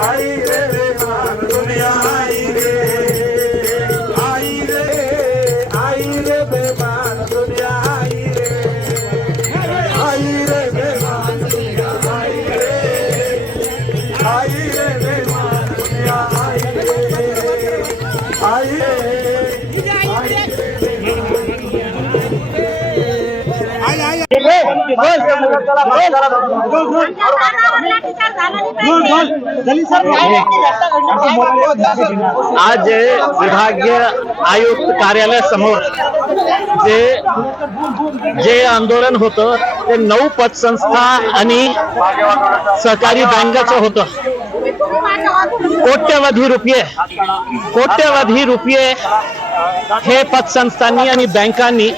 आई रे बेमान दुनिया आई रे, आई रे, आई रे बेमान दुनिया आई रे, आई रे बेमान दुनिया आई रे, आई रे बेमान दुनिया आई रे, आई रे। आज विभागीय आयुक्त कार्यालयासमोर जे आंदोलन होतं ते 9 पतसंस्था आणि सहकारी बँकाचं होतं. कोट्यवधी रुपये हे पतसंस्थांनी आणि बँकांनी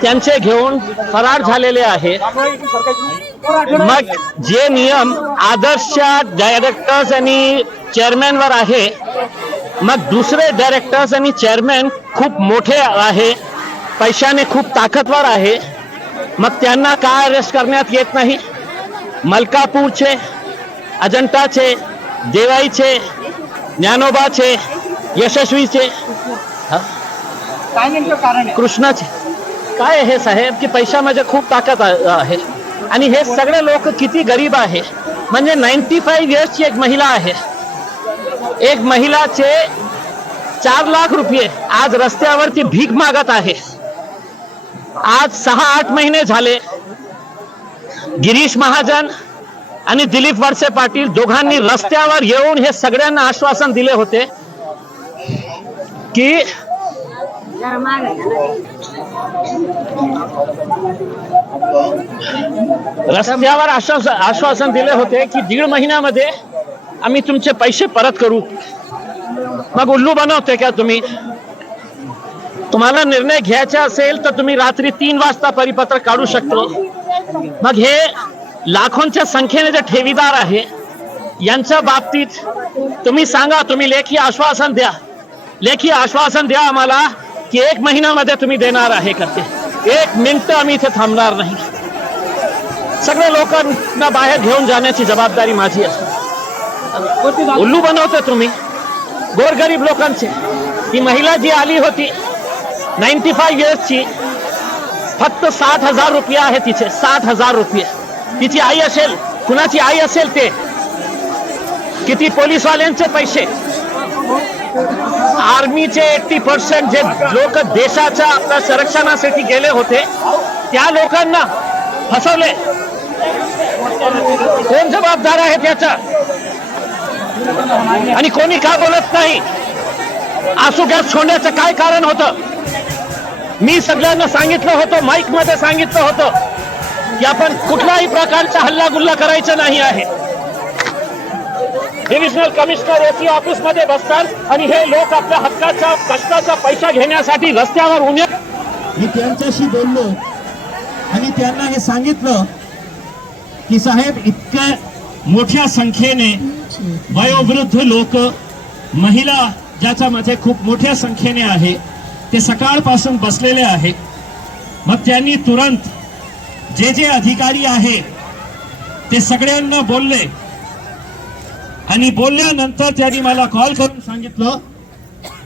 त्यांचे घेऊन फरार झालेले आहे. मग जे नियम आदर्श डायरेक्टर्स आणि चेअरमॅनवर आहे, मग दुसरे डायरेक्टर्स आणि चेअरमॅन खूप मोठे आहे, पैशाने खूप ताकदवर आहे, मग त्यांना का अरेस्ट करण्यात येत नाही? मलकापूरचे, अजंठाचे, देवाईचे, ज्ञानोबाचे, यशस्वीचे, काय नेमकं कारण आहे? कृष्णाचे काय हे साहेब की पैशामध्ये खूप ताकद आहे. आणि हे सगळे लोक किती गरीब आहे. म्हणजे 95 इयर्सची एक महिला आहे, एक महिलाचे 4 लाख रुपये आज रस्त्यावरती भीक मागत आहे. आज 6-8 महिने झाले गिरीश महाजन आणि दिलीप वळसे पाटील दोघांनी रस्त्यावर येऊन हे सगळ्यांना आश्वासन दिले होते की रस्त्यावर आश्वासन दिले होते की 1.5 महिन्यामध्ये आम्ही तुमचे पैसे परत करू. मग उल्लू बनवते का तुम्ही? तुम्हाला निर्णय घ्यायचा असेल तर तुम्ही रात्री 3 वाजता परिपत्रक काढू शकतो. मग हे लाखोंच्या संख्येने जे ठेवीदार आहे यांच्या बाबतीत तुम्ही सांगा, तुम्ही लेखी आश्वासन द्या आम्हाला की 1 महिन्यामध्ये तुम्ही देणार आहे का? ते 1 मिनिट आम्ही इथे थांबणार नाही. सगळ्या लोकांना बाहेर घेऊन जाण्याची जबाबदारी माझी असते. उल्लू बनवते तुम्ही गोरगरीब लोकांचे. ती महिला जी आली होती 95 इयर्सची, फक्त 60,000 रुपये आहे तिचे, 60,000 रुपये. तिची आई असेल, कुणाची आई असेल ते, किती पोलीसवाल्यांचे पैसे, आर्मीचे 80% जे लोक देशाच्या आपल्या संरक्षणासाठी गेले होते त्या लोकांना फसवले. कोण जबाबदार आहे त्याचा? आणि कोणी का बोलत नाही? आसू गॅस सोडण्याचं काय कारण होतं? मी सगळ्यांना सांगितलं होतं, माईक मध्ये सांगितलं होतं की आपण कुठल्याही प्रकारचा हल्लागुल्ला करायचा नाही आहे. डिव्हिजनल कमिशनर एसी ऑफिस मध्ये बसतात आणि हे लोक आपल्या हक्काचा कष्टाचा पैसा घेण्यासाठी रस्त्यावर उन्हे. मी त्यांच्याशी बोललो आणि त्यांना हे सांगितलं की साहेब, इतक्या मोठ्या संख्येने वयोवृद्ध लोक, महिला ज्याच्यामध्ये खूप मोठ्या संख्येने आहे, ते सकाळपासून बसलेले आहे. मग त्यांनी तुरंत जे अधिकारी आहे ते सगळ्यांना बोलले आणि बोलल्यानंतर त्यांनी मला कॉल करून सांगितलं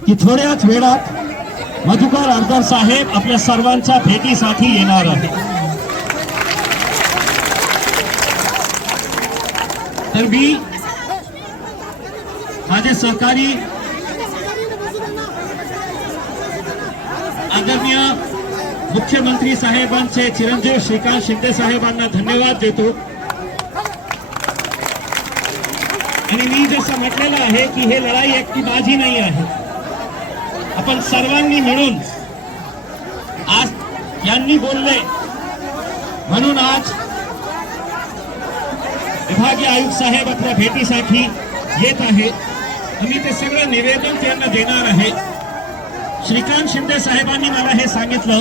की थोड्याच वेळात मधुकर आरदर साहेब आपल्या सर्वांच्या भेटीसाठी येणार आहे. तर मी माझे सहकारी आदरणीय मुख्यमंत्री साहेबांचे चिरंजीव श्रीकांत शिंदे साहेबांना धन्यवाद देतो. आणि मी जसं म्हटलेलं आहे की हे लढाई एकटी माझी नाही आहे, आपण सर्वांनी मिळून. आज यांनी बोलले म्हणून आज विभागीय आयुक्त साहेब आपल्या भेटीसाठी येत आहे. आम्ही ते सगळं निवेदन त्यांना देणार आहे. श्रीकांत शिंदे साहेबांनी मला हे सांगितलं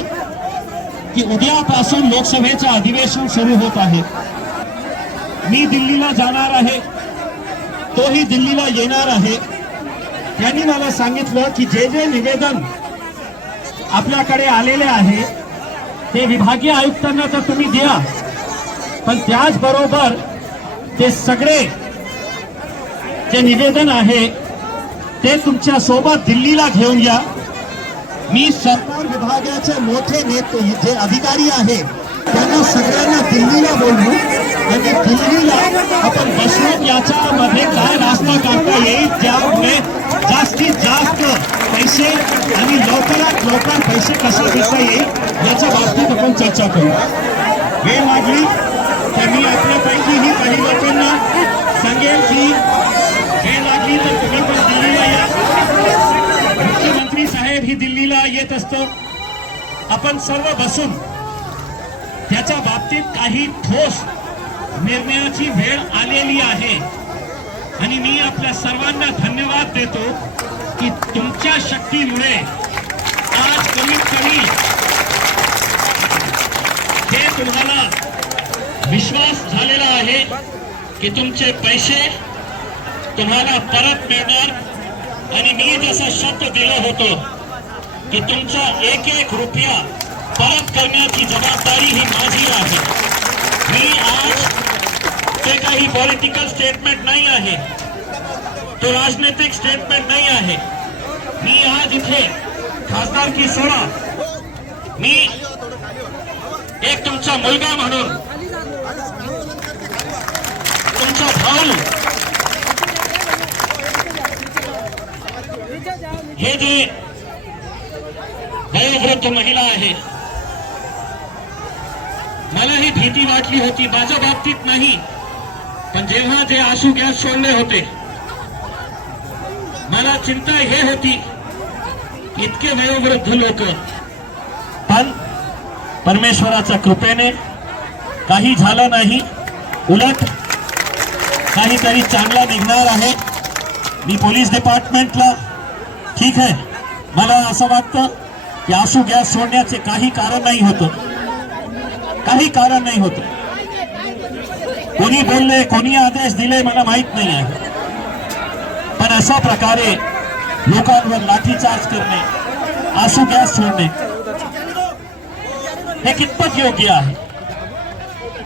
की उद्यापासून लोकसभेचं अधिवेशन सुरू होत आहे. मी दिल्लीला जाणार आहे, तोही दिल्लीला येणार आहे. त्यांनी मला सांगितलं की जे निवेदन आपल्याकडे आलेले आहे ते विभागीय आयुक्तांना तर तुम्ही द्या, पण त्याचबरोबर ते सगळे जे निवेदन आहे ते तुमच्या सोबत दिल्लीला घेऊन या. मी सरकार विभागाचे मोठे नेते जे अधिकारी आहेत त्यांना सगळ्यांना दिल्लीला बोलवू आणि दिल्लीला आपण बसवून याच्यामध्ये काय रास्ता काढता येईल ज्यामुळे जास्तीत जास्त पैसे आणि लवकरात लवकर पैसे कसा देता येईल याच्या बाबतीत आपण चर्चा करू. वेळ लागली तर मी आपल्यापैकीही काही लोकांना सांगेल की वेळ लागली तर तुम्ही पण दिल्लीला या. मुख्यमंत्री साहेब ही दिल्लीला येत असतो. आपण सर्व बसून त्याच्या बाबतीत काही ठोस निर्णयाची वेळ आलेली आहे आणि मी आपल्या सर्वांना धन्यवाद देतो की तुमच्या शक्तीमुळे आज कमीत कमी हे तुम्हाला विश्वास झालेला आहे की तुमचे पैसे तुम्हाला परत मिळणार आणि मी जसा शब्द दिला होतो की तुमचा एक एक रुपया परत करण्याची जबाबदारी ही माझी आहे. मी आज ते काही पॉलिटिकल स्टेटमेंट नाही आहे, तो राजनैतिक स्टेटमेंट नाही आहे. मी आज इथे खासदारकी सोडा, मी एक तुमचा मुलगा म्हणून, तुमचा भाऊ, हे जे वयोवृद्ध महिला आहे, मला ही भीती वाटली होती, माझ्या बाबतीत नाही, पण जेव्हा जे आसू गॅस सोडले होते मला चिंता हे होती इतके वयोवृद्ध लोक, पण परमेश्वराच्या कृपेने काही झालं नाही, उलट काहीतरी चांगला निघणार आहे. मी पोलीस डिपार्टमेंटला ठीक आहे, मला असं वाटतं की आसू गॅस सोडण्याचे काही कारण नाही होतं, काही कारण नाही होतं. कोणी बोलले, कोणी आदेश दिले मला माहित नाही आहे, पण अशा प्रकारे लोकांवर लाठीचार्ज करणे, आसू गॅस सोडणे हे कितपत योग्य आहे?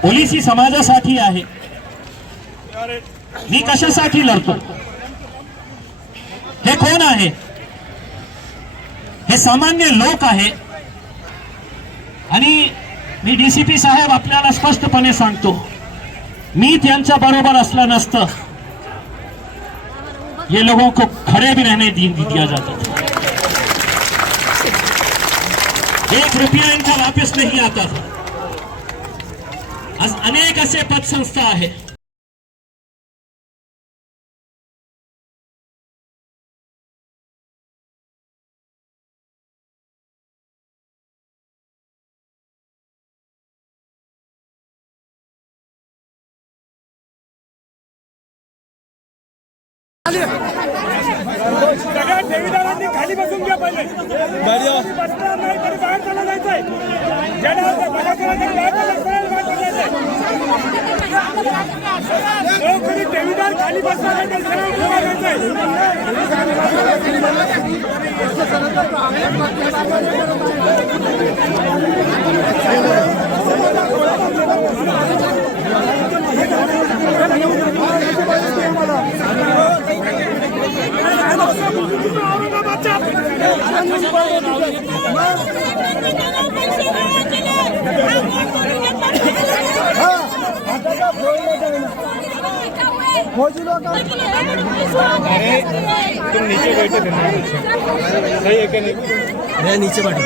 पोलीस ही समाजासाठी आहे. मी कशासाठी लढतो? हे कोण आहे? हे सामान्य लोक आहे. आणि मी डीसीपी साहेब आपल्याला स्पष्टपणे सांगतो, मी त्यांच्या बरोबर असलं नसतं ये लोगों को खड़े भी रहने दिया जाता था. 1 रुपया इनका वापस नहीं आता था. आज अनेक असे पतसंस्था आहे. सगळ्या ठेवीदारांनी खाली बसून घ्या पहिले. बसणार नाही तरी बाहेर चालला जायचंय. ज्याला बाहेर कोणी ठेवीदार खाली बसणार नाही तरी सरळ उभा तुम नीचे बैठे थे ना, सही है क्या? नहीं मैं नीचे बैठा.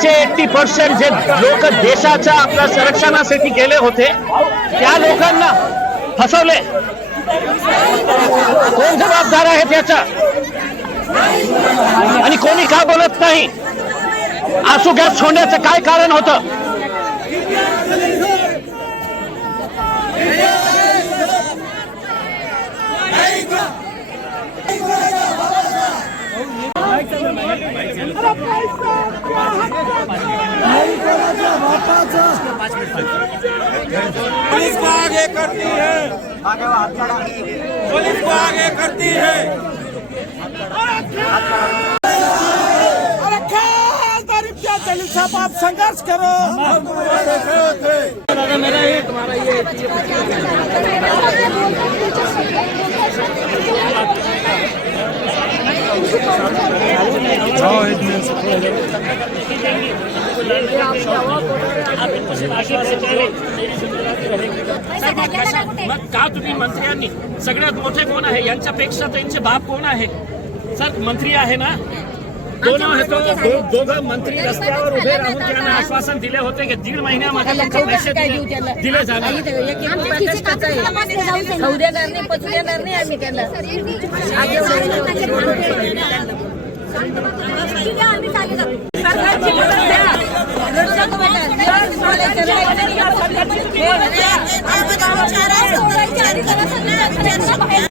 जे 80% जे लोक देशाच्या आपल्या संरक्षणासाठी गेले होते त्या लोकांना फसवले. कोण जबाबदार आहे त्याचा? आणि कोणी का बोलत नाही? आसू गॅस सोडण्याचं काय कारण होतं? पुलिस को आगे करती है. पुलिस को आगे करती है। अरे खासदार इम्तियाज जलील साहब आप संघर्ष करो। मग का तुम्ही मंत्र्यांनी सगळ्यात मोठे कोण आहे यांच्यापेक्षा त्यांचे बाप कोण आहे सर मंत्री आहे ना दोघं मंत्री रस्त्यावर उभे राहून त्यांना आश्वासन दिले होते की 1.5 महिन्यामध्ये तुमचे पैसे दिले जाणार खाऊ देणार नाही पचू देणार नाही आम्ही त्यांना